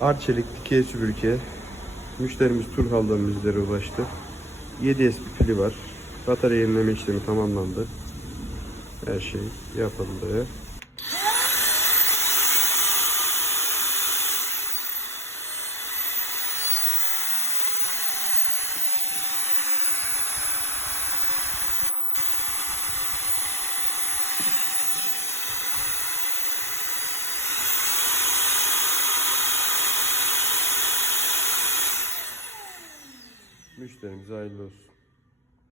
Arçelik dikey süpürge. Müşterimiz Turhal'dan bizlere ulaştı. 7S bir pili var. Batarya yenileme işlemi tamamlandı. Her şey yapıldı. Müşterimize hayırlı olsun.